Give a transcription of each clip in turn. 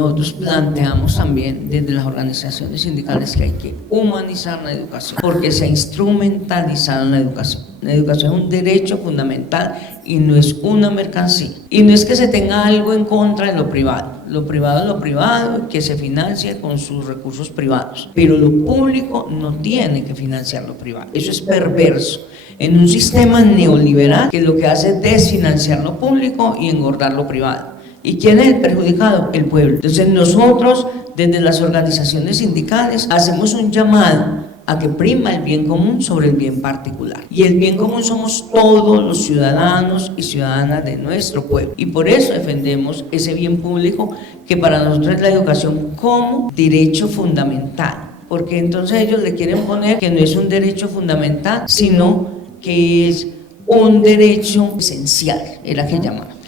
nosotros planteamos también desde las organizaciones sindicales que hay que humanizar la educación, porque se ha instrumentalizado la educación. La educación es un derecho fundamental y no es una mercancía. Y no es que se tenga algo en contra de lo privado. Lo privado es lo privado, que se financia con sus recursos privados. Pero lo público no tiene que financiar lo privado. Eso es perverso. En un sistema neoliberal que lo que hace es desfinanciar lo público y engordar lo privado. ¿Y quién es el perjudicado? El pueblo. Entonces nosotros, desde las organizaciones sindicales, hacemos un llamado a que prima el bien común sobre el bien particular. Y el bien común somos todos los ciudadanos y ciudadanas de nuestro pueblo. Y por eso defendemos ese bien público que para nosotros es la educación como derecho fundamental. Porque entonces ellos le quieren poner que no es un derecho fundamental, sino que es un derecho esencial, era que llamaban.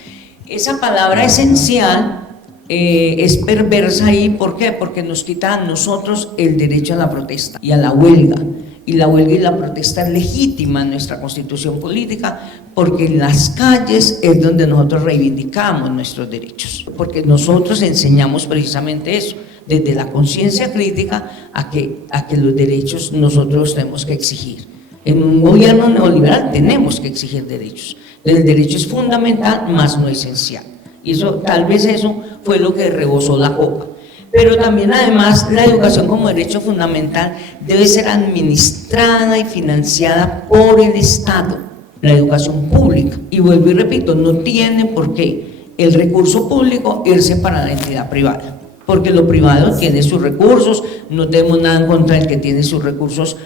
Esa palabra esencial es perversa ahí, ¿por qué? Porque nos quita a nosotros el derecho a la protesta y a la huelga. Y la huelga y la protesta es legítima en nuestra constitución política, porque en las calles es donde nosotros reivindicamos nuestros derechos, porque nosotros enseñamos precisamente eso, desde la conciencia crítica a que los derechos nosotros los tenemos que exigir. En un gobierno neoliberal tenemos que exigir derechos. El derecho es fundamental, más no esencial. Y eso, tal vez eso fue lo que rebosó la copa. Pero también, además, la educación como derecho fundamental debe ser administrada y financiada por el Estado, la educación pública. Y vuelvo y repito, no tiene por qué el recurso público irse para la entidad privada, porque lo privado tiene sus recursos, no tenemos nada en contra del que tiene sus recursos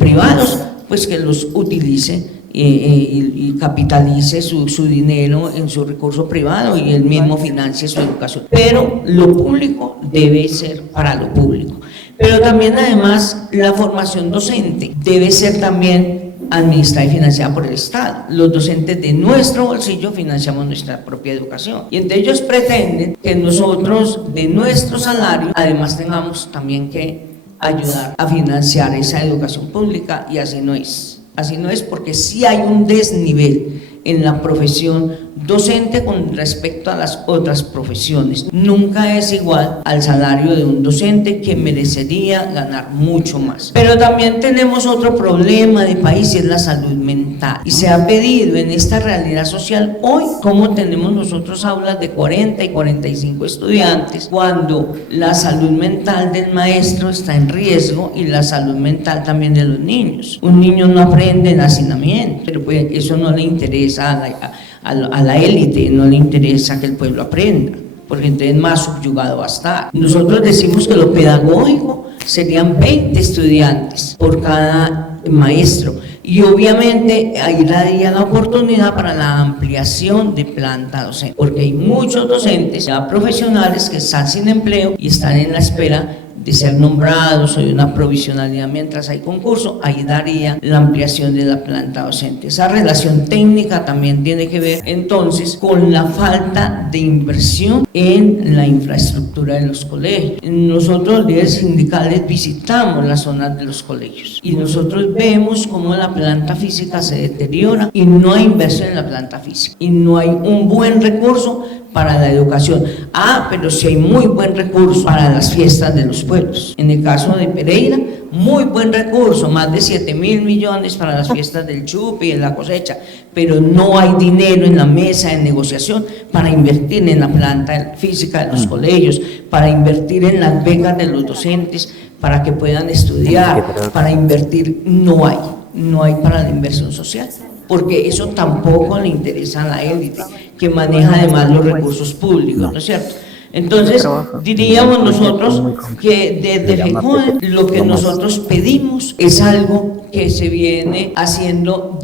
privados, pues que los utilice y capitalice su dinero en su recurso privado y él mismo financie su educación. Pero lo público debe ser para lo público. Pero también, además, la formación docente debe ser también administrada y financiada por el Estado. Los docentes de nuestro bolsillo financiamos nuestra propia educación. Y entonces ellos pretenden que nosotros, de nuestro salario, además tengamos también que ayudar a financiar esa educación pública, y así no es. Así no es, porque sí hay un desnivel en la profesión docente con respecto a las otras profesiones. Nunca es igual al salario de un docente, que merecería ganar mucho más. Pero también tenemos otro problema de país, y es la salud mental. Y se ha pedido en esta realidad social hoy, como tenemos nosotros aulas de 40 y 45 estudiantes, cuando la salud mental del maestro está en riesgo y la salud mental también de los niños. Un niño no aprende en hacinamiento, pero pues eso no le interesa a la élite, no le interesa que el pueblo aprenda, porque entonces más subyugado va a estar. Nosotros decimos que lo pedagógico serían 20 estudiantes por cada maestro, y obviamente ahí daría la oportunidad para la ampliación de planta docente, porque hay muchos docentes ya profesionales que están sin empleo y están en la espera de ser nombrados o de una provisionalidad mientras hay concurso. Ahí daría la ampliación de la planta docente. Esa relación técnica también tiene que ver entonces con la falta de inversión en la infraestructura de los colegios. Nosotros, los líderes sindicales, visitamos las zonas de los colegios y nosotros vemos cómo la planta física se deteriora y no hay inversión en la planta física y no hay un buen recurso para la educación. Pero sí hay muy buen recurso para las fiestas de los pueblos. En el caso de Pereira, muy buen recurso, más de 7.000 millones para las fiestas del chupi y de la cosecha, pero no hay dinero en la mesa de negociación para invertir en la planta física de los colegios, para invertir en las becas de los docentes, para que puedan estudiar, para invertir. No hay para la inversión social, porque eso tampoco le interesa a la élite, que maneja además los recursos públicos, ¿no es cierto? Entonces, diríamos nosotros que desde FECODE lo que nosotros pedimos es algo que se viene haciendo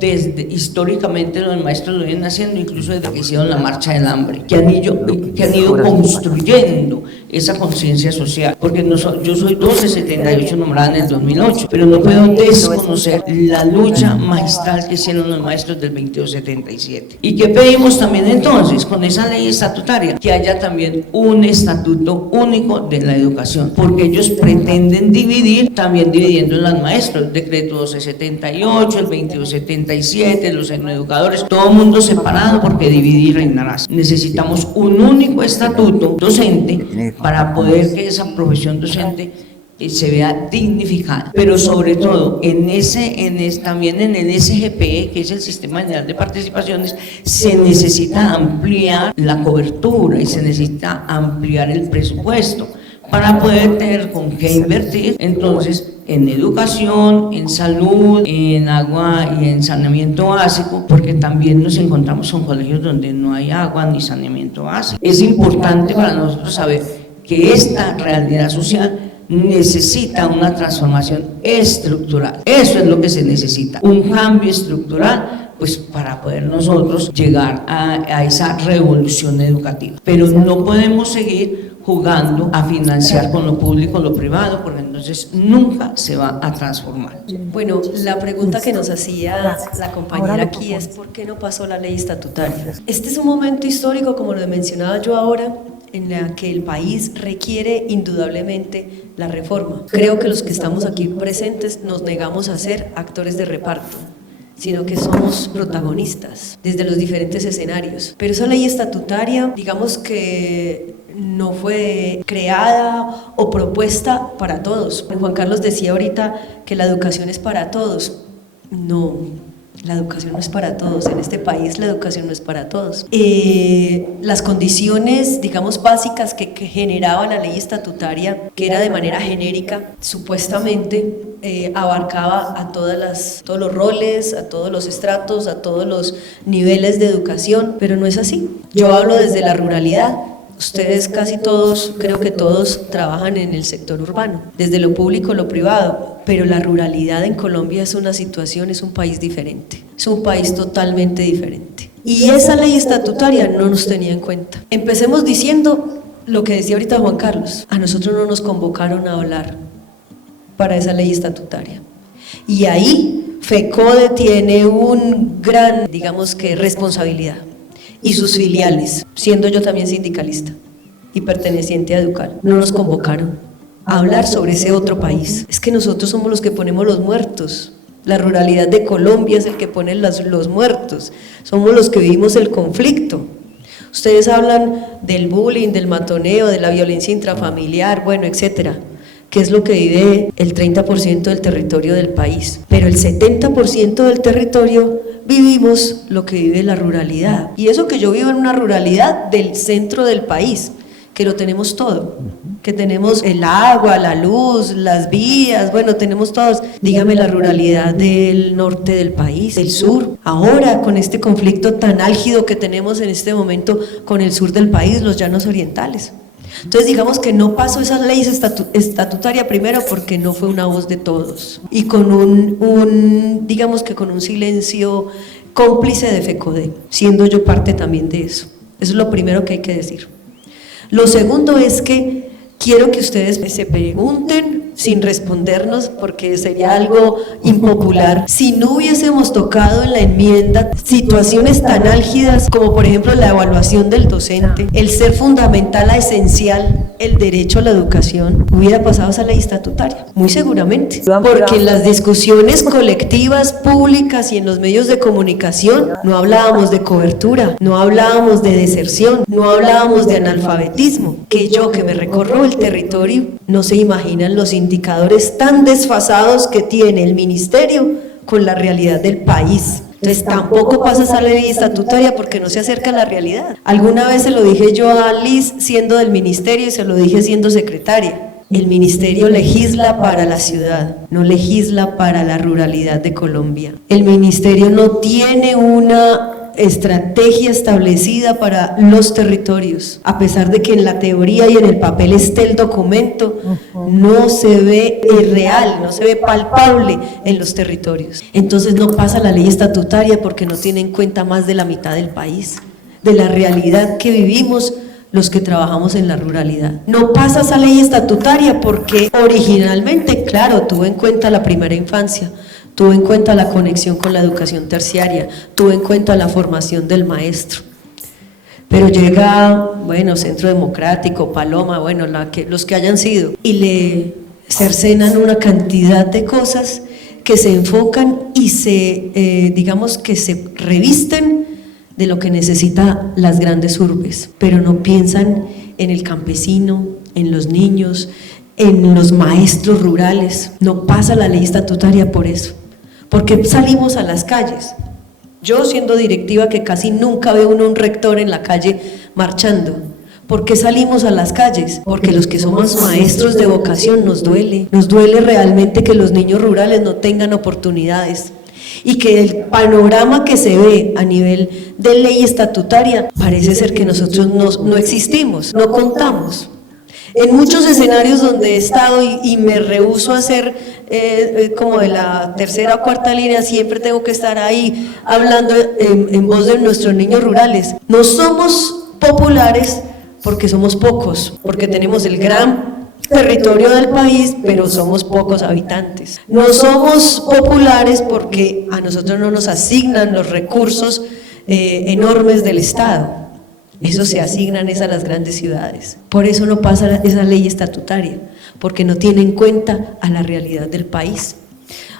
históricamente. Los maestros lo vienen haciendo incluso desde que hicieron la marcha del hambre, que han ido construyendo esa conciencia social, porque yo soy 1278 nombrada en el 2008, pero no puedo desconocer la lucha magistral que hicieron los maestros del 2277. ¿Y qué pedimos también entonces con esa ley estatutaria? Que haya también un estatuto único de la educación, porque ellos pretenden dividir, también dividiendo en los maestros, decreto 1278, el 2277, los educadores, todo el mundo separado porque dividir reinarás. Necesitamos un único estatuto docente para poder que esa profesión docente se vea dignificada, pero sobre todo también en el SGP, que es el Sistema General de Participaciones, se necesita ampliar la cobertura y se necesita ampliar el presupuesto para poder tener con qué invertir, entonces, en educación, en salud, en agua y en saneamiento básico, porque también nos encontramos con colegios donde no hay agua ni saneamiento básico. Es importante para nosotros saber que esta realidad social necesita una transformación estructural. Eso es lo que se necesita, un cambio estructural, pues para poder nosotros llegar a esa revolución educativa. Pero no podemos seguir jugando a financiar con lo público lo privado, porque entonces nunca se va a transformar. Bueno, la pregunta que nos hacía la compañera aquí es ¿por qué no pasó la ley estatutaria? Este es un momento histórico, como lo mencionaba yo ahora, en la que el país requiere indudablemente la reforma. Creo que los que estamos aquí presentes nos negamos a ser actores de reparto, sino que somos protagonistas desde los diferentes escenarios. Pero esa ley estatutaria, digamos que no fue creada o propuesta para todos. Juan Carlos decía ahorita que la educación es para todos. No, la educación no es para todos. En este país la educación no es para todos. Las condiciones, digamos, básicas que generaba la ley estatutaria, que era de manera genérica, supuestamente abarcaba a todos los roles, a todos los estratos, a todos los niveles de educación, pero no es así. Yo hablo desde la ruralidad. Ustedes casi todos, creo que todos trabajan en el sector urbano, desde lo público, lo privado, pero la ruralidad en Colombia es una situación, es un país diferente, es un país totalmente diferente. Y esa ley estatutaria no nos tenía en cuenta. Empecemos diciendo lo que decía ahorita Juan Carlos, a nosotros no nos convocaron a hablar para esa ley estatutaria. Y ahí FECODE tiene un gran, digamos que, responsabilidad. Y sus filiales, siendo yo también sindicalista y perteneciente a Educal, no nos convocaron a hablar sobre ese otro país. Es que nosotros somos los que ponemos los muertos. La ruralidad de Colombia es el que pone los muertos. Somos los que vivimos el conflicto. Ustedes hablan del bullying, del matoneo, de la violencia intrafamiliar, bueno, etcétera, que es lo que vive el 30% del territorio del país. Pero el 70% del territorio vivimos lo que vive la ruralidad. Y eso que yo vivo en una ruralidad del centro del país, que lo tenemos todo, que tenemos el agua, la luz, las vías, bueno, tenemos todos. Dígame la ruralidad del norte del país, del sur. Ahora, con este conflicto tan álgido que tenemos en este momento con el sur del país, los llanos orientales. Entonces digamos que no pasó esa ley estatutaria primero porque no fue una voz de todos y con digamos que con un silencio cómplice de FECODE, siendo yo parte también de eso. Eso es lo primero que hay que decir. Lo segundo es que quiero que ustedes se pregunten sin respondernos, porque sería algo impopular, si no hubiésemos tocado en la enmienda situaciones tan álgidas como por ejemplo la evaluación del docente, el ser fundamental a esencial, el derecho a la educación, hubiera pasado esa ley estatutaria, muy seguramente, porque en las discusiones colectivas, públicas y en los medios de comunicación no hablábamos de cobertura, no hablábamos de deserción, no hablábamos de analfabetismo, que yo que me recorro el territorio, no se imaginan los indicadores tan desfasados que tiene el ministerio con la realidad del país. Entonces tampoco pasa esa ley estatutaria porque no se acerca a la realidad. Alguna vez se lo dije yo a Liz siendo del ministerio y se lo dije siendo secretaria. El ministerio legisla para la ciudad, no legisla para la ruralidad de Colombia. El ministerio no tiene una estrategia establecida para los territorios, a pesar de que en la teoría y en el papel esté el documento, no se ve real, no se ve palpable en los territorios. Entonces no pasa la ley estatutaria porque no tiene en cuenta más de la mitad del país, de la realidad que vivimos los que trabajamos en la ruralidad. No pasa esa ley estatutaria porque originalmente, claro, tuvo en cuenta la primera infancia, tuvo en cuenta la conexión con la educación terciaria, tuvo en cuenta la formación del maestro. Pero llega, bueno, Centro Democrático, Paloma, bueno, los que hayan sido, y le cercenan una cantidad de cosas que se enfocan y digamos que se revisten de lo que necesitan las grandes urbes, pero no piensan en el campesino, en los niños, en los maestros rurales. No pasa la ley estatutaria por eso. ¿Por qué salimos a las calles? Yo, siendo directiva, que casi nunca veo un rector en la calle marchando. ¿Por qué salimos a las calles? Porque los que somos maestros de vocación nos duele realmente que los niños rurales no tengan oportunidades y que el panorama que se ve a nivel de ley estatutaria parece ser que nosotros no existimos, no contamos. En muchos escenarios donde he estado y me rehúso a hacer como de la tercera o cuarta línea, siempre tengo que estar ahí hablando en voz de nuestros niños rurales. No somos populares porque somos pocos, porque tenemos el gran territorio del país, pero somos pocos habitantes. No somos populares porque a nosotros no nos asignan los recursos enormes del Estado. Eso se asignan a las grandes ciudades. Por eso no pasa esa ley estatutaria, porque no tiene en cuenta a la realidad del país.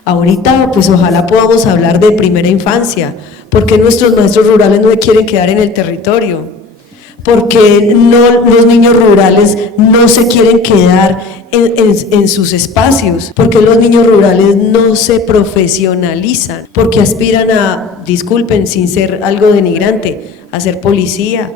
Ahorita, pues ojalá podamos hablar de primera infancia, porque nuestros maestros rurales no quieren quedar en el territorio, porque los niños rurales no se quieren quedar en sus espacios, porque los niños rurales no se profesionalizan, porque aspiran a, disculpen, sin ser algo denigrante, a ser policía,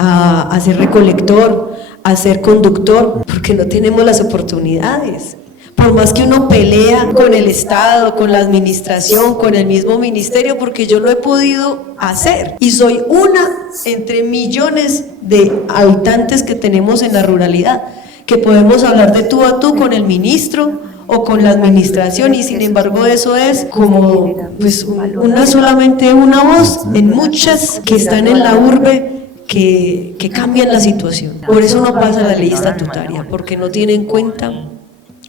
a ser recolector, a ser conductor, porque no tenemos las oportunidades. Por más que uno pelea con el Estado, con la administración, con el mismo ministerio, porque yo lo he podido hacer y soy una entre millones de habitantes que tenemos en la ruralidad, que podemos hablar de tú a tú con el ministro o con la administración, y sin embargo eso es como pues solamente una voz en muchas que están en la urbe que cambian la situación. Por eso no pasa la ley estatutaria, porque no tiene en cuenta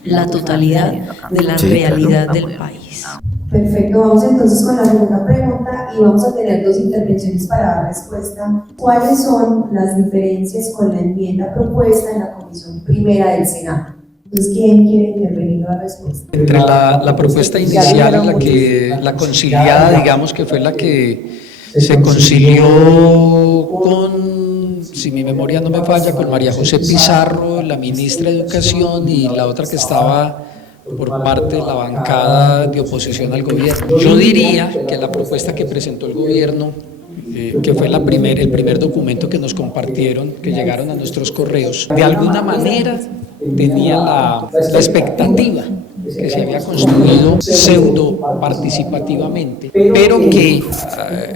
la totalidad de la realidad del país. Perfecto, vamos entonces con la segunda pregunta y vamos a tener dos intervenciones para dar respuesta. ¿Cuáles son las diferencias con la enmienda propuesta en la Comisión Primera del Senado? Entonces, ¿quién quiere intervenir la respuesta? Entre la propuesta inicial y la conciliada, digamos que fue la que se concilió con, si mi memoria no me falla, con María José Pizarro, la ministra de Educación, y la otra que estaba por parte de la bancada de oposición al gobierno. Yo diría que la propuesta que presentó el gobierno, que fue el primer documento que nos compartieron, que llegaron a nuestros correos, de alguna manera tenía la expectativa que se había construido pseudo participativamente, pero que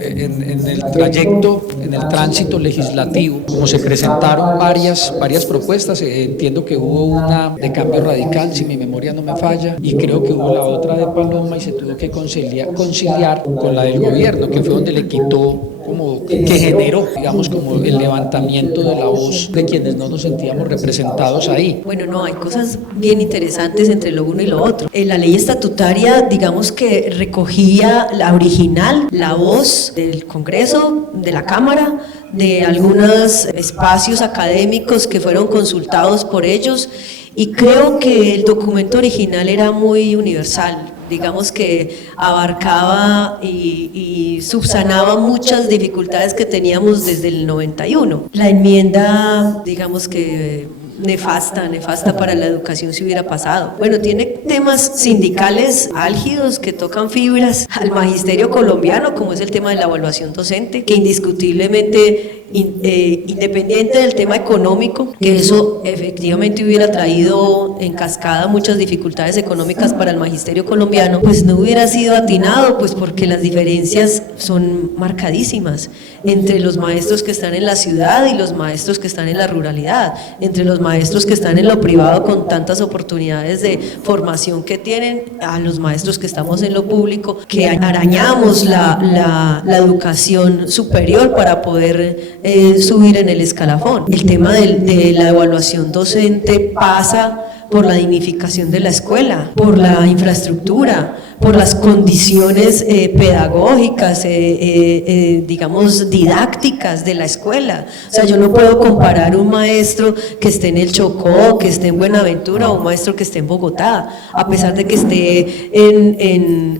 en el trayecto, en el tránsito legislativo, como se presentaron varias propuestas, entiendo que hubo una de Cambio Radical, si mi memoria no me falla, y creo que hubo la otra de Paloma, y se tuvo que conciliar con la del gobierno, que fue donde le quitó, como que generó, digamos, como el levantamiento de la voz de quienes no nos sentíamos representados ahí. Bueno, no, hay cosas bien interesantes entre lo uno y lo otro. La ley estatutaria, digamos que recogía la original, la voz del Congreso, de la Cámara, de algunos espacios académicos que fueron consultados por ellos, y creo que el documento original era muy universal. Digamos que abarcaba y subsanaba muchas dificultades que teníamos desde el 91. La enmienda, digamos que nefasta para la educación si hubiera pasado. Bueno, tiene temas sindicales álgidos que tocan fibras al magisterio colombiano, como es el tema de la evaluación docente, que indiscutiblemente, independiente del tema económico, que eso efectivamente hubiera traído en cascada muchas dificultades económicas para el magisterio colombiano, pues no hubiera sido atinado, pues porque las diferencias son marcadísimas entre los maestros que están en la ciudad y los maestros que están en la ruralidad, entre los maestros que están en lo privado con tantas oportunidades de formación que tienen, a los maestros que estamos en lo público, que arañamos la educación superior para poder subir en el escalafón. El tema de la evaluación docente pasa por la dignificación de la escuela, por la infraestructura, por las condiciones pedagógicas, digamos, didácticas de la escuela. O sea, yo no puedo comparar un maestro que esté en el Chocó, que esté en Buenaventura, o un maestro que esté en Bogotá, a pesar de que esté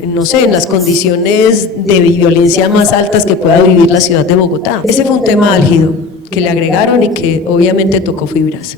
no sé, en las condiciones de violencia más altas que pueda vivir la ciudad de Bogotá. Ese fue un tema álgido que le agregaron y que obviamente tocó fibras.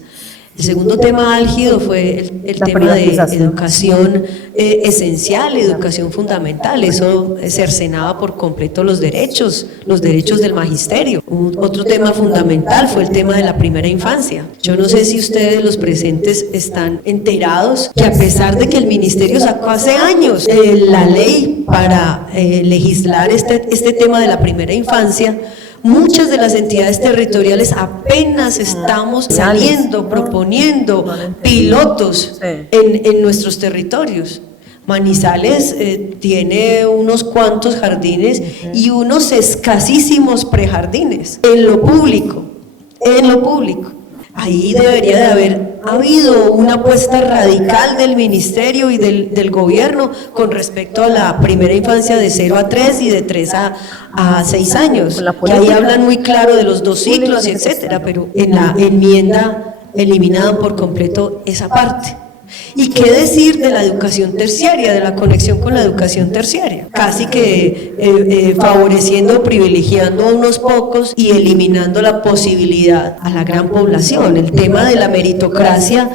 El segundo tema álgido fue el tema de educación esencial, educación fundamental. Eso cercenaba por completo los derechos del magisterio. Otro tema fundamental fue el tema de la primera infancia. Yo no sé si ustedes, los presentes, están enterados que a pesar de que el ministerio sacó hace años la ley para legislar este tema de la primera infancia, muchas de las entidades territoriales apenas estamos saliendo, proponiendo pilotos en nuestros territorios. Manizales tiene unos cuantos jardines y unos escasísimos prejardines en lo público. Ahí debería de haber habido una apuesta radical del ministerio y del gobierno con respecto a la primera infancia de 0 a 3 y de 3 a 6 años. Que ahí hablan muy claro de los 2 ciclos y etcétera, pero en la enmienda eliminaban por completo esa parte. ¿Y qué decir de la educación terciaria, de la conexión con la educación terciaria? Casi que favoreciendo, privilegiando a unos pocos y eliminando la posibilidad a la gran población. El tema de la meritocracia,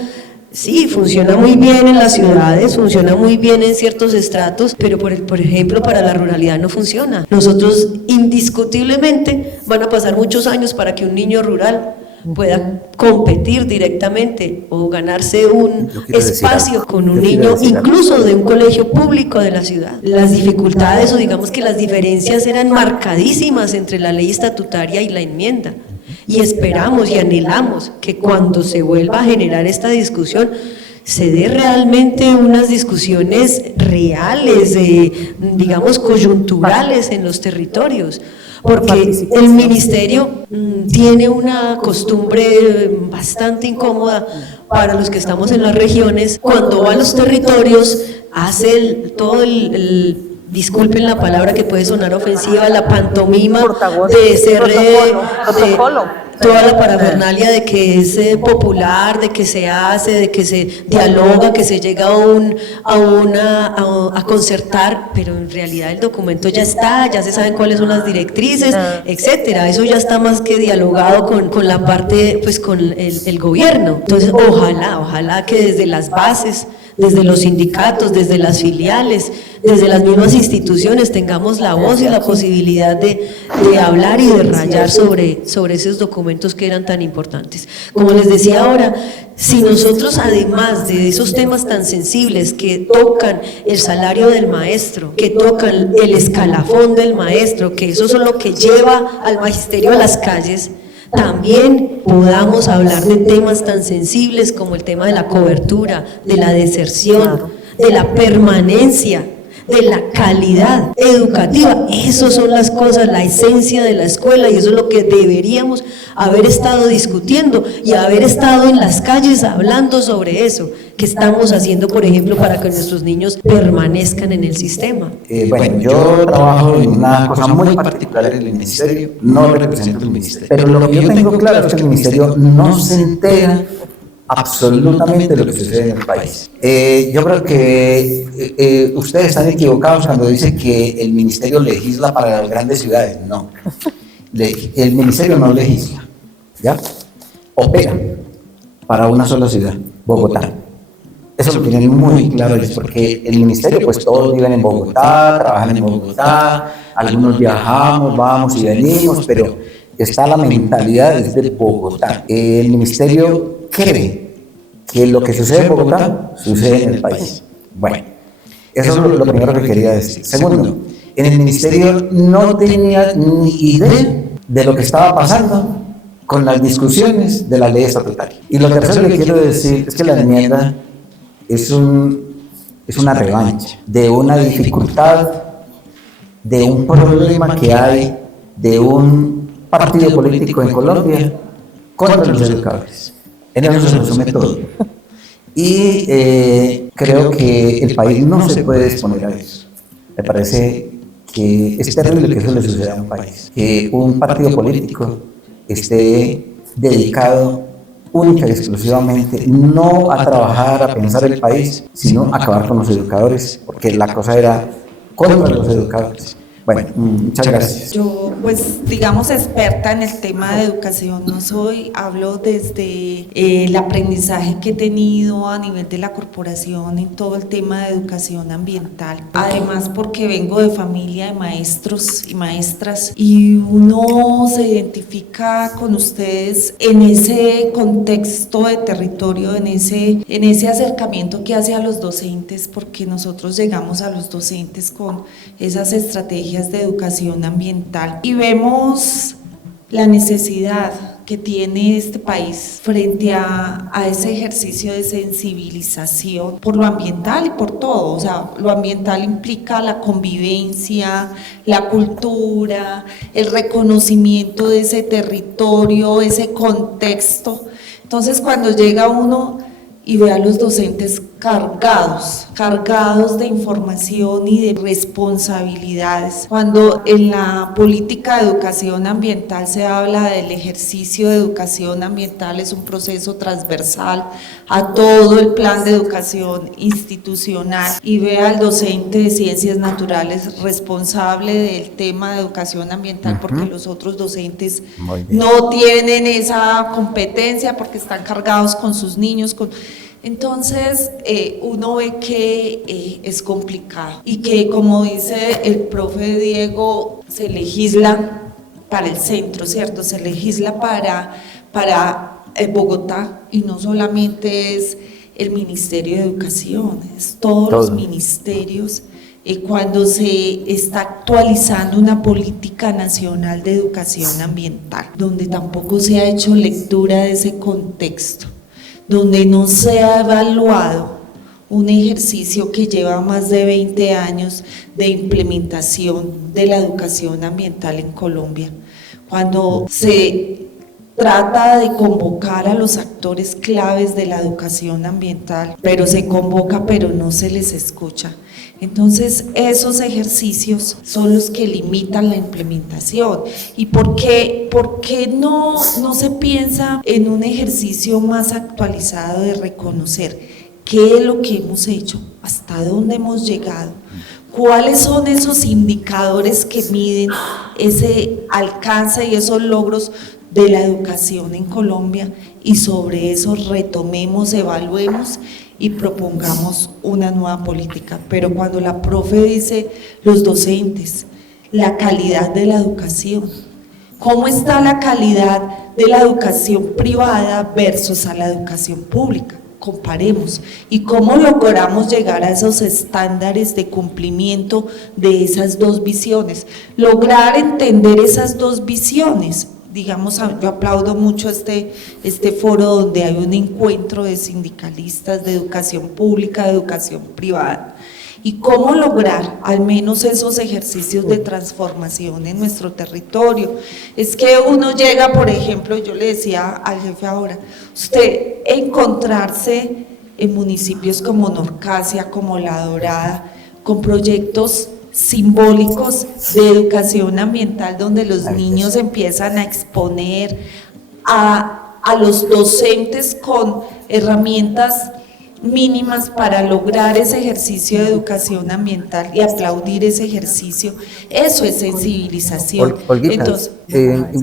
sí, funciona muy bien en las ciudades, funciona muy bien en ciertos estratos, pero por ejemplo para la ruralidad no funciona. Nosotros indiscutiblemente van a pasar muchos años para que un niño rural pueda competir directamente o ganarse un espacio con un niño incluso de un colegio público de la ciudad. Las dificultades, o digamos que las diferencias, eran marcadísimas entre la ley estatutaria y la enmienda, y esperamos y anhelamos que cuando se vuelva a generar esta discusión se dé realmente unas discusiones reales, digamos coyunturales en los territorios, porque el ministerio tiene una costumbre bastante incómoda para los que estamos en las regiones. Cuando va a los territorios hace disculpen la palabra que puede sonar ofensiva, la pantomima de ser toda la parafernalia de que es popular, de que se hace, de que se dialoga, que se llega a concertar, pero en realidad el documento ya está, ya se saben cuáles son las directrices, etcétera. Eso ya está más que dialogado con la parte, pues con el gobierno. Entonces, ojalá que desde las bases, desde los sindicatos, desde las filiales, desde las mismas instituciones tengamos la voz y la posibilidad de hablar y de rayar sobre esos documentos que eran tan importantes. Como les decía ahora, si nosotros, además de esos temas tan sensibles que tocan el salario del maestro, que tocan el escalafón del maestro, que eso es lo que lleva al magisterio a las calles, también podamos hablar de temas tan sensibles como el tema de la cobertura, de la deserción, de la permanencia, de la calidad educativa. Esas son las cosas, la esencia de la escuela, y eso es lo que deberíamos haber estado discutiendo y haber estado en las calles hablando sobre eso que estamos haciendo, por ejemplo, para que nuestros niños permanezcan en el sistema. Bueno, yo trabajo en una cosa muy particular en el ministerio, no represento el ministerio, pero lo que yo tengo claro es que el ministerio no se entera absolutamente de lo que sucede en el país. Yo creo que ustedes están equivocados cuando dicen que el ministerio legisla para las grandes ciudades. No, el ministerio no legisla, ¿ya? Opera para una sola ciudad, Bogotá. Eso lo tienen muy claro, porque el ministerio, pues todos viven en Bogotá, trabajan en Bogotá, algunos viajamos, vamos y venimos, pero está la mentalidad desde Bogotá. El ministerio cree que lo que sucede en Bogotá sucede en el país. Bueno, eso es lo primero que quería decir. Segundo, en el ministerio no tenía ni idea de lo que estaba pasando con las discusiones de la ley estatutaria. Y lo tercero que quiero decir es que la enmienda es una revancha de una dificultad, de un problema que hay, de un partido político en Colombia contra los educadores. En eso se resume todo. Y creo que el país no se puede exponer a eso. Me parece que es terrible que eso le suceda a un país, que un partido político esté dedicado única y exclusivamente no a trabajar, a pensar el país, sino a acabar con los educadores, porque la cosa era contra los educadores. Bueno, muchas gracias. Yo, pues, digamos, experta en el tema de educación no soy, hablo desde el aprendizaje que he tenido a nivel de la corporación en todo el tema de educación ambiental. Además, porque vengo de familia de maestros y maestras y uno se identifica con ustedes en ese contexto de territorio, en ese acercamiento que hace a los docentes, porque nosotros llegamos a los docentes con esas estrategias de educación ambiental y vemos la necesidad que tiene este país frente a ese ejercicio de sensibilización por lo ambiental y por todo. O sea, lo ambiental implica la convivencia, la cultura, el reconocimiento de ese territorio, ese contexto. Entonces, cuando llega uno y ve a los docentes cargados de información y de responsabilidades. Cuando en la política de educación ambiental se habla del ejercicio de educación ambiental, es un proceso transversal a todo el plan de educación institucional, y ve al docente de ciencias naturales responsable del tema de educación ambiental, porque los otros docentes no tienen esa competencia porque están cargados con sus niños, entonces uno ve que es complicado y que, como dice el profe Diego, se legisla para el centro, ¿cierto? Se legisla para Bogotá, y no solamente es el Ministerio de Educación, es todos los ministerios. Cuando se está actualizando una política nacional de educación ambiental, donde tampoco se ha hecho lectura de ese contexto, donde no se ha evaluado un ejercicio que lleva más de 20 años de implementación de la educación ambiental en Colombia. Cuando se trata de convocar a los actores claves de la educación ambiental, pero se convoca pero no se les escucha. Entonces, esos ejercicios son los que limitan la implementación. ¿Y por qué no se piensa en un ejercicio más actualizado de reconocer qué es lo que hemos hecho, hasta dónde hemos llegado, cuáles son esos indicadores que miden ese alcance y esos logros de la educación en Colombia, y sobre eso retomemos, evaluemos y propongamos una nueva política? Pero cuando la profe dice los docentes, la calidad de la educación, ¿cómo está la calidad de la educación privada versus a la educación pública? Comparemos. ¿Y cómo logramos llegar a esos estándares de cumplimiento de esas dos visiones? Lograr entender esas dos visiones. Digamos, yo aplaudo mucho este foro donde hay un encuentro de sindicalistas de educación pública, de educación privada, y cómo lograr al menos esos ejercicios de transformación en nuestro territorio. Es que uno llega, por ejemplo, yo le decía al jefe ahora, usted encontrarse en municipios como Norcasia, como La Dorada, con proyectos simbólicos de educación ambiental, donde los niños empiezan a exponer a los docentes con herramientas mínimas para lograr ese ejercicio de educación ambiental, y aplaudir ese ejercicio. Eso es sensibilización. Olguita, Entonces,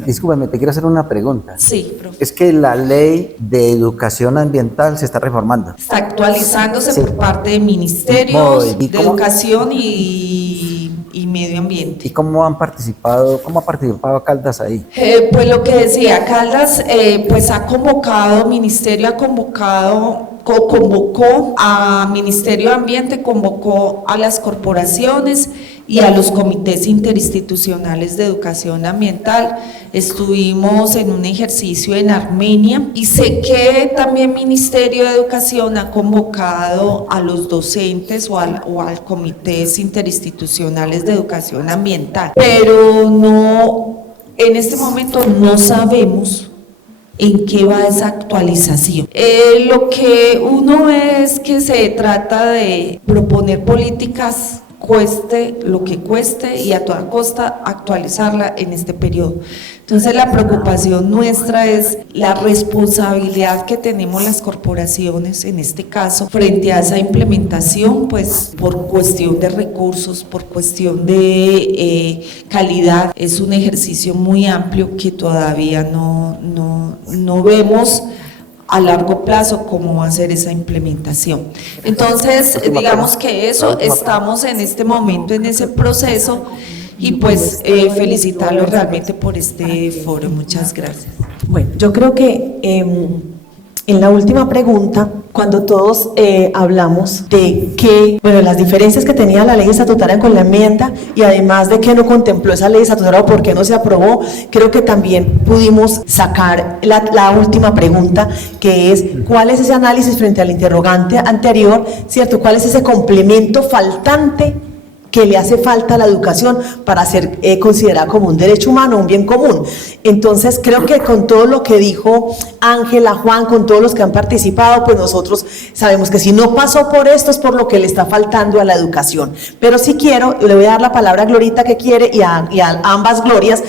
discúlpame, te quiero hacer una pregunta. sí, profe. Es que la ley de educación ambiental se está reformando. Está actualizándose Sí. por parte de ministerios ¿Y de cómo? educación y medio ambiente. ¿Y cómo ha participado Caldas ahí? Pues lo que decía, Caldas pues ha convocado, Ministerio ha convocado, convocó a Ministerio de Ambiente, convocó a las corporaciones y a los comités interinstitucionales de educación ambiental. Estuvimos en un ejercicio en Armenia, y sé que también Ministerio de Educación ha convocado a los docentes o al comités interinstitucionales de educación ambiental, pero no, en este momento no sabemos en qué va esa actualización. Lo que uno ve es que se trata de proponer políticas cueste lo que cueste y a toda costa actualizarla en este periodo. Entonces la preocupación nuestra es la responsabilidad que tenemos las corporaciones, en este caso, frente a esa implementación, pues por cuestión de recursos, por cuestión de calidad. Es un ejercicio muy amplio que todavía no vemos a largo plazo cómo va a ser esa implementación. Entonces, digamos que eso, estamos en este momento en ese proceso y pues felicitarlos realmente por este foro. Muchas gracias. Bueno, yo creo que en la última pregunta, cuando todos hablamos de que, bueno, las diferencias que tenía la ley estatutaria con la enmienda y además de que no contempló esa ley estatutaria o por qué no se aprobó, creo que también pudimos sacar la última pregunta, que es ¿cuál es ese análisis frente al interrogante anterior, ¿cierto? ¿Cuál es ese complemento faltante que le hace falta a la educación para ser considerada como un derecho humano, un bien común? Entonces creo que con todo lo que dijo Ángela, Juan, con todos los que han participado, pues nosotros sabemos que si no pasó por esto es por lo que le está faltando a la educación. Pero sí quiero, le voy a dar la palabra a Glorita que quiere y a ambas Glorias,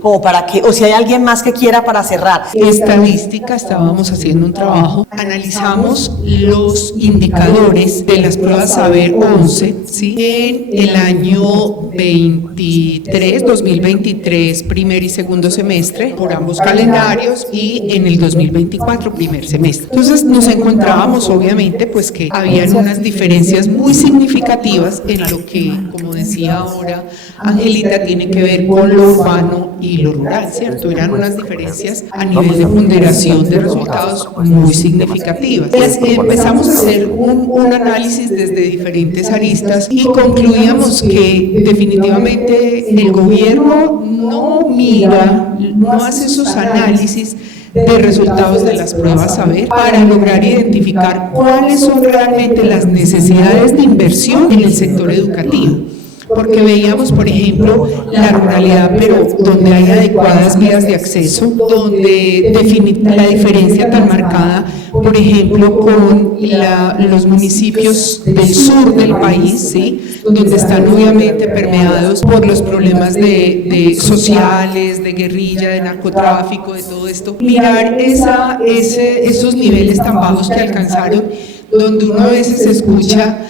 como para que, o si hay alguien más que quiera para cerrar. Estadística, estábamos haciendo un trabajo, analizamos los indicadores de las pruebas Saber 11, ¿sí? En el año 2023, primer y segundo semestre, por ambos calendarios, y en el 2024, primer semestre. Entonces nos encontrábamos obviamente pues que habían unas diferencias muy significativas en lo que, como decía ahora Angelita, tiene que ver con lo urbano y lo rural, ¿cierto? Eran unas diferencias a nivel de ponderación de resultados muy significativas. Empezamos a hacer un análisis desde diferentes aristas y concluíamos que definitivamente el gobierno no mira, no hace esos análisis de resultados de las pruebas Saber para lograr identificar cuáles son realmente las necesidades de inversión en el sector educativo. Porque veíamos, por ejemplo, la ruralidad, pero donde hay adecuadas vías de acceso, donde la diferencia tan marcada, por ejemplo, con los municipios del sur del país, ¿sí? Donde están obviamente permeados por los problemas de sociales, de guerrilla, de narcotráfico, de todo esto. Mirar esos niveles tan bajos que alcanzaron, donde uno a veces escucha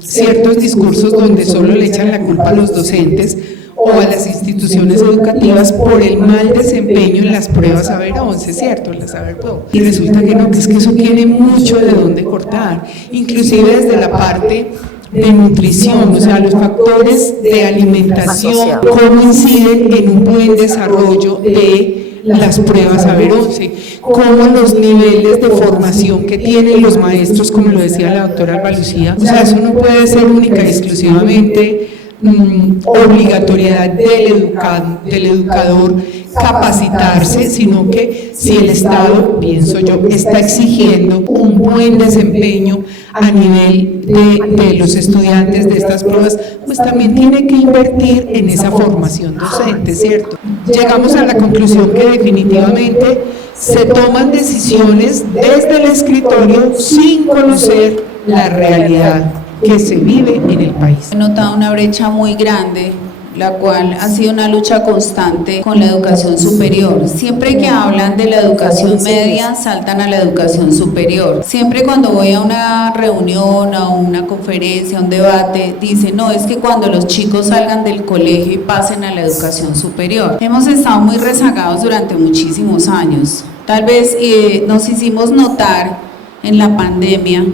ciertos discursos donde solo le echan la culpa a los docentes o a las instituciones educativas por el mal desempeño en las pruebas Saber 11, ¿cierto? La Saber Pro. Y resulta que no, que es que eso tiene mucho de dónde cortar, inclusive desde la parte de nutrición, o sea, los factores de alimentación, cómo inciden en un buen desarrollo de las pruebas Saber 11, cómo los niveles de formación que tienen los maestros, como lo decía la doctora Alba Lucía, o sea, eso no puede ser única y exclusivamente obligatoriedad del educador capacitarse, sino que si el Estado, pienso yo, está exigiendo un buen desempeño a nivel de los estudiantes de estas pruebas, pues también tiene que invertir en esa formación docente, ¿cierto? Llegamos a la conclusión que definitivamente se toman decisiones desde el escritorio sin conocer la realidad que se vive en el país. He notado una brecha muy grande, la cual ha sido una lucha constante con la educación superior. Siempre que hablan de la educación media, saltan a la educación superior. Siempre cuando voy a una reunión, a una conferencia, a un debate, dicen, no, es que cuando los chicos salgan del colegio y pasen a la educación superior. Hemos estado muy rezagados durante muchísimos años. Tal vez nos hicimos notar en la pandemia,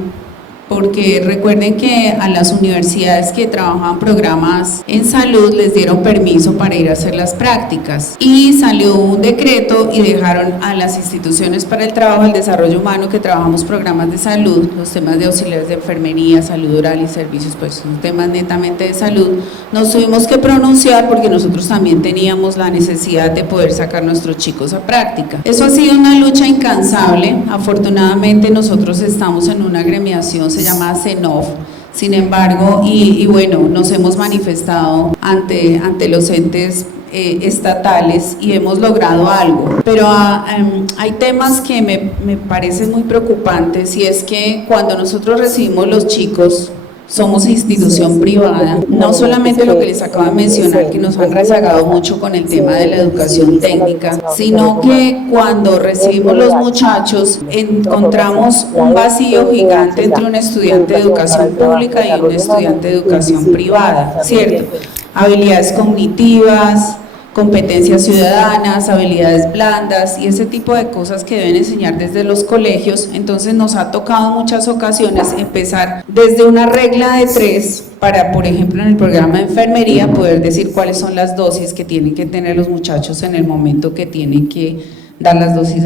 porque recuerden que a las universidades que trabajaban programas en salud les dieron permiso para ir a hacer las prácticas y salió un decreto y dejaron a las instituciones para el trabajo y el desarrollo humano que trabajamos programas de salud, los temas de auxiliares de enfermería, salud oral y servicios, pues son temas netamente de salud. Nos tuvimos que pronunciar porque nosotros también teníamos la necesidad de poder sacar a nuestros chicos a práctica. Eso ha sido una lucha incansable. Afortunadamente nosotros estamos en una agremiación, se llama CENOF, sin embargo, y bueno, nos hemos manifestado ante los entes estatales y hemos logrado algo, pero hay temas que me parecen muy preocupantes, y es que cuando nosotros recibimos los chicos, somos institución privada, no solamente lo que les acabo de mencionar, que nos han rezagado mucho con el tema de la educación técnica, sino que cuando recibimos los muchachos encontramos un vacío gigante entre un estudiante de educación pública y un estudiante de educación privada, ¿cierto? Habilidades cognitivas, competencias ciudadanas, habilidades blandas y ese tipo de cosas que deben enseñar desde los colegios. Entonces nos ha tocado en muchas ocasiones empezar desde una regla de 3 para, por ejemplo, en el programa de enfermería poder decir cuáles son las dosis que tienen que tener los muchachos en el momento que tienen que dar las dosis,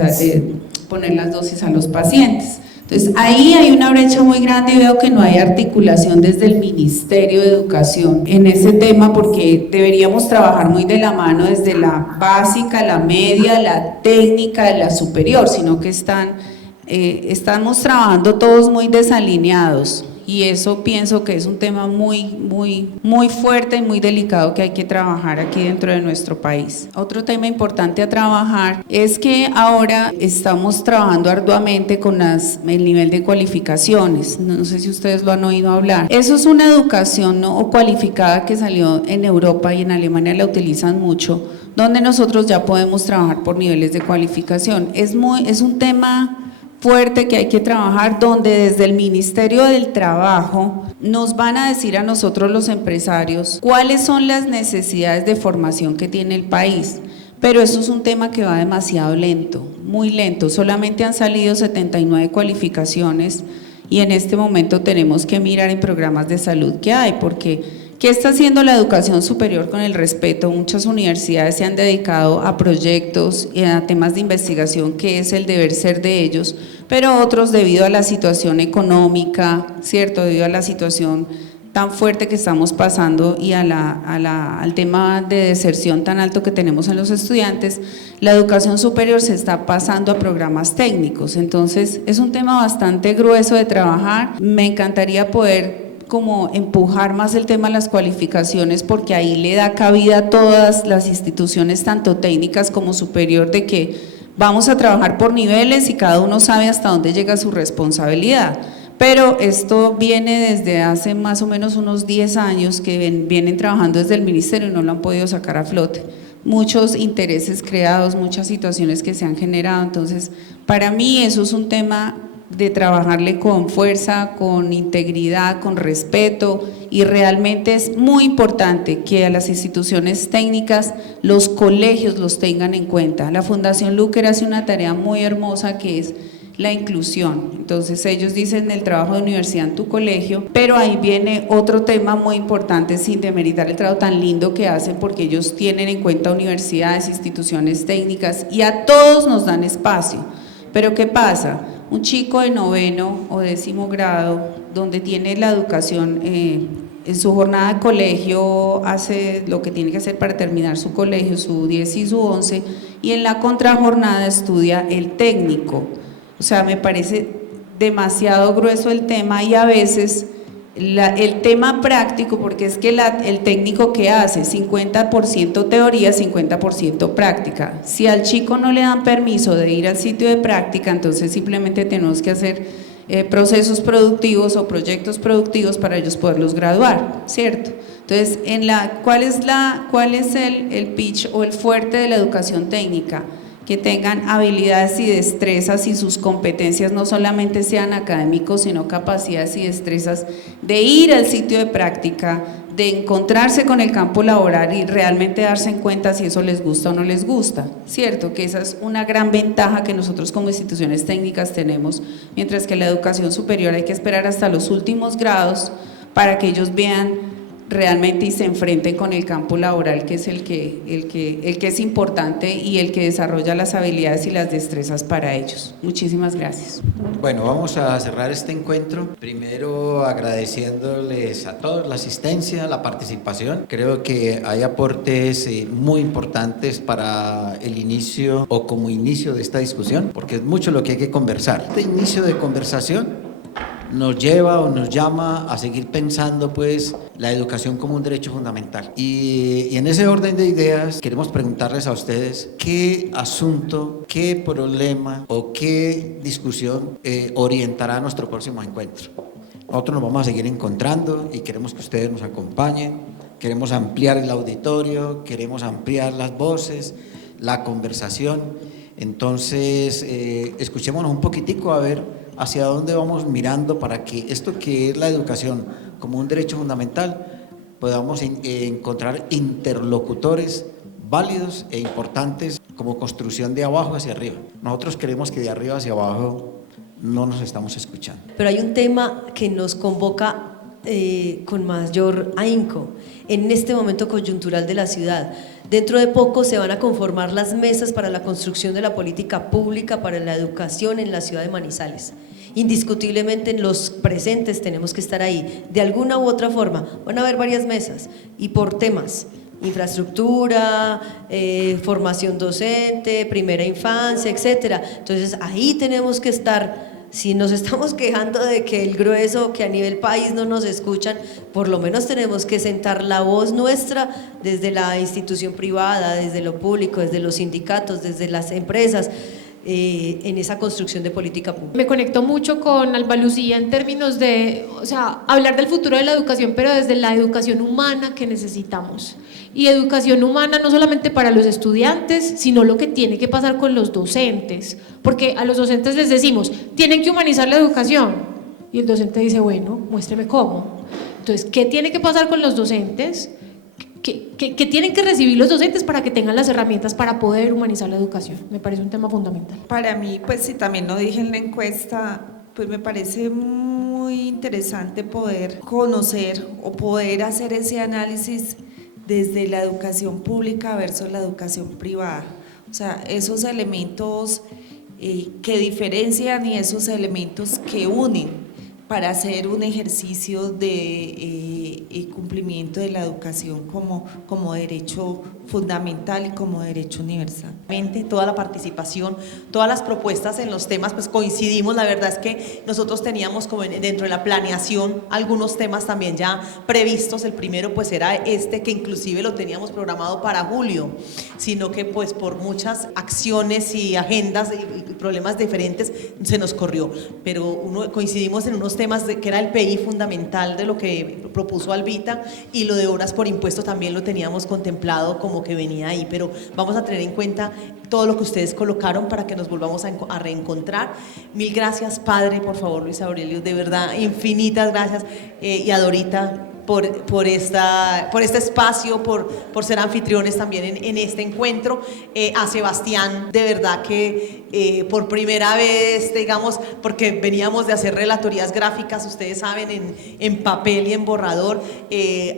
poner las dosis a los pacientes. Entonces, ahí hay una brecha muy grande y veo que no hay articulación desde el Ministerio de Educación en ese tema, porque deberíamos trabajar muy de la mano desde la básica, la media, la técnica, la superior, sino que estamos trabajando todos muy desalineados. Y eso pienso que es un tema muy fuerte y muy delicado que hay que trabajar aquí dentro de nuestro país. Otro tema importante a trabajar es que ahora estamos trabajando arduamente con el nivel de cualificaciones. No sé si ustedes lo han oído hablar. Eso es una educación no cualificada que salió en Europa y en Alemania la utilizan mucho, donde nosotros ya podemos trabajar por niveles de cualificación. Es un tema fuerte que hay que trabajar, donde desde el Ministerio del Trabajo nos van a decir a nosotros los empresarios cuáles son las necesidades de formación que tiene el país, pero eso es un tema que va demasiado lento, muy lento. Solamente han salido 79 cualificaciones y en este momento tenemos que mirar en programas de salud que hay, porque ¿qué está haciendo la educación superior con el respeto? Muchas universidades se han dedicado a proyectos y a temas de investigación, que es el deber ser de ellos, pero otros, debido a la situación económica, ¿cierto? Debido a la situación tan fuerte que estamos pasando y al tema de deserción tan alto que tenemos en los estudiantes, la educación superior se está pasando a programas técnicos. Entonces es un tema bastante grueso de trabajar. Me encantaría poder como empujar más el tema de las cualificaciones, porque ahí le da cabida a todas las instituciones, tanto técnicas como superior, de que vamos a trabajar por niveles y cada uno sabe hasta dónde llega su responsabilidad. Pero esto viene desde hace más o menos unos 10 años que vienen trabajando desde el ministerio y no lo han podido sacar a flote. Muchos intereses creados, muchas situaciones que se han generado. Entonces, para mí eso es un tema de trabajarle con fuerza, con integridad, con respeto, y realmente es muy importante que a las instituciones técnicas, los colegios los tengan en cuenta. La Fundación Luker hace una tarea muy hermosa que es la inclusión. Entonces ellos dicen el trabajo de universidad en tu colegio, pero ahí viene otro tema muy importante, sin demeritar el trabajo tan lindo que hacen, porque ellos tienen en cuenta universidades, instituciones técnicas, y a todos nos dan espacio. Pero ¿qué pasa? Un chico de 9º o 10º grado, donde tiene la educación, en su jornada de colegio hace lo que tiene que hacer para terminar su colegio, su 10 y su 11, y en la contrajornada estudia el técnico. O sea, me parece demasiado grueso el tema, y a veces el tema práctico, porque es que el técnico que hace 50% teoría, 50% práctica. Si al chico no le dan permiso de ir al sitio de práctica, entonces simplemente tenemos que hacer procesos productivos o proyectos productivos para ellos poderlos graduar, ¿cierto? Entonces, ¿cuál es el pitch o el fuerte de la educación técnica? Que tengan habilidades y destrezas, y sus competencias no solamente sean académicos, sino capacidades y destrezas de ir al sitio de práctica, de encontrarse con el campo laboral y realmente darse en cuenta si eso les gusta o no les gusta, ¿cierto? Que esa es una gran ventaja que nosotros como instituciones técnicas tenemos, mientras que la educación superior hay que esperar hasta los últimos grados para que ellos vean realmente y se enfrenten con el campo laboral, que es el que es importante y el que desarrolla las habilidades y las destrezas para ellos. Muchísimas gracias. Bueno, vamos a cerrar este encuentro. Primero agradeciéndoles a todos la asistencia, la participación. Creo que hay aportes muy importantes para el inicio o como inicio de esta discusión, porque es mucho lo que hay que conversar. Este inicio de conversación nos lleva o nos llama a seguir pensando pues la educación como un derecho fundamental. Y en ese orden de ideas queremos preguntarles a ustedes qué asunto, qué problema o qué discusión orientará nuestro próximo encuentro. Nosotros nos vamos a seguir encontrando y queremos que ustedes nos acompañen, queremos ampliar el auditorio, queremos ampliar las voces, la conversación. Entonces, escuchémonos un poquitico a ver hacia dónde vamos mirando para que esto que es la educación como un derecho fundamental podamos encontrar interlocutores válidos e importantes como construcción de abajo hacia arriba. Nosotros creemos que de arriba hacia abajo no nos estamos escuchando. Pero hay un tema que nos convoca con mayor ahínco en este momento coyuntural de la ciudad. Dentro de poco se van a conformar las mesas para la construcción de la política pública para la educación en la ciudad de Manizales. Indiscutiblemente los presentes tenemos que estar ahí, de alguna u otra forma. Van a haber varias mesas y por temas: infraestructura, formación docente, primera infancia, etcétera. Entonces ahí tenemos que estar. Si nos estamos quejando de que el grueso, que a nivel país no nos escuchan, por lo menos tenemos que sentar la voz nuestra desde la institución privada, desde lo público, desde los sindicatos, desde las empresas, en esa construcción de política pública. Me conecto mucho con Alba Lucía en términos de, hablar del futuro de la educación, pero desde la educación humana que necesitamos. Y educación humana no solamente para los estudiantes, sino lo que tiene que pasar con los docentes, porque a los docentes les decimos, tienen que humanizar la educación, y el docente dice, bueno, muéstreme cómo. Entonces, ¿qué tiene que pasar con los docentes? ¿Qué tienen que recibir los docentes para que tengan las herramientas para poder humanizar la educación? Me parece un tema fundamental. Para mí, pues si también lo dije en la encuesta, pues me parece muy interesante poder conocer o poder hacer ese análisis desde la educación pública versus la educación privada. O sea, esos elementos que diferencian y esos elementos que unen para hacer un ejercicio de cumplimiento de la educación como derecho fundamental y como derecho universal. Toda la participación, todas las propuestas en los temas, pues coincidimos. La verdad es que nosotros teníamos como dentro de la planeación algunos temas también ya previstos. El primero pues era este, que inclusive lo teníamos programado para julio, sino que pues por muchas acciones y agendas y problemas diferentes se nos corrió, pero coincidimos en unos temas que era el PI fundamental de lo que propuso Albita, y lo de horas por impuesto también lo teníamos contemplado como que venía ahí, pero vamos a tener en cuenta todo lo que ustedes colocaron para que nos volvamos a reencontrar. Mil gracias, padre, por favor, Luis Aurelio, de verdad, infinitas gracias, y a Dorita por este espacio, por ser anfitriones también en este encuentro, a Sebastián, de verdad que por primera vez, digamos, porque veníamos de hacer relatorías gráficas, ustedes saben, en papel y en borrador,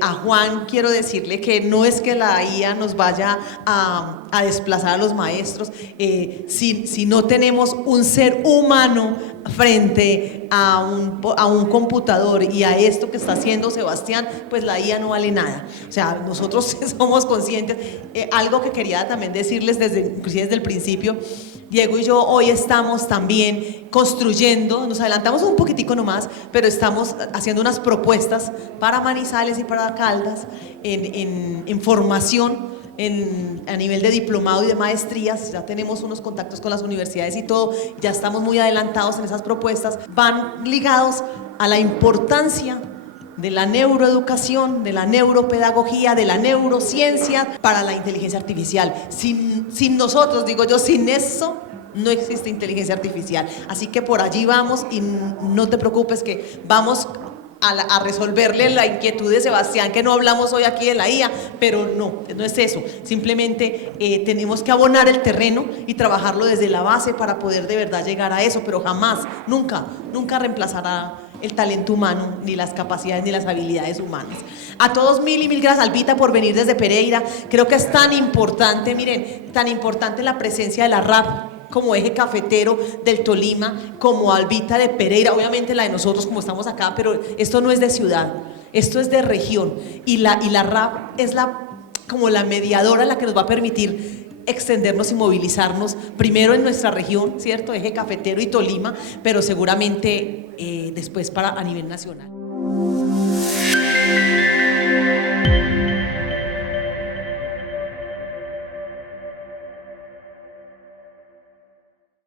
a Juan quiero decirle que no es que la IA nos vaya a desplazar a los maestros, si no tenemos un ser humano frente a un computador y a esto que está haciendo Sebastián, pues la IA no vale nada. O sea, nosotros somos conscientes. Algo que quería también decirles inclusive desde el principio, Diego y yo hoy estamos también construyendo, nos adelantamos un poquitico nomás, pero estamos haciendo unas propuestas para Manizales y para Caldas en formación, a nivel de diplomado y de maestrías. Ya tenemos unos contactos con las universidades y todo, ya estamos muy adelantados en esas propuestas. Van ligados a la importancia de la neuroeducación, de la neuropedagogía, de la neurociencia para la inteligencia artificial. Sin nosotros, digo yo, sin eso no existe inteligencia artificial. Así que por allí vamos, y no te preocupes que vamos a resolverle la inquietud de Sebastián, que no hablamos hoy aquí de la IA, pero no es eso. Simplemente tenemos que abonar el terreno y trabajarlo desde la base para poder de verdad llegar a eso, pero jamás, nunca reemplazará el talento humano, ni las capacidades, ni las habilidades humanas. A todos mil y mil gracias, Albita, por venir desde Pereira. Creo que es tan importante, miren, tan importante la presencia de la RAP como eje cafetero del Tolima, como Albita de Pereira, obviamente la de nosotros como estamos acá, pero esto no es de ciudad, esto es de región, y la RAP es como la mediadora, la que nos va a permitir extendernos y movilizarnos primero en nuestra región, ¿cierto? Eje cafetero y Tolima, pero seguramente después para a nivel nacional.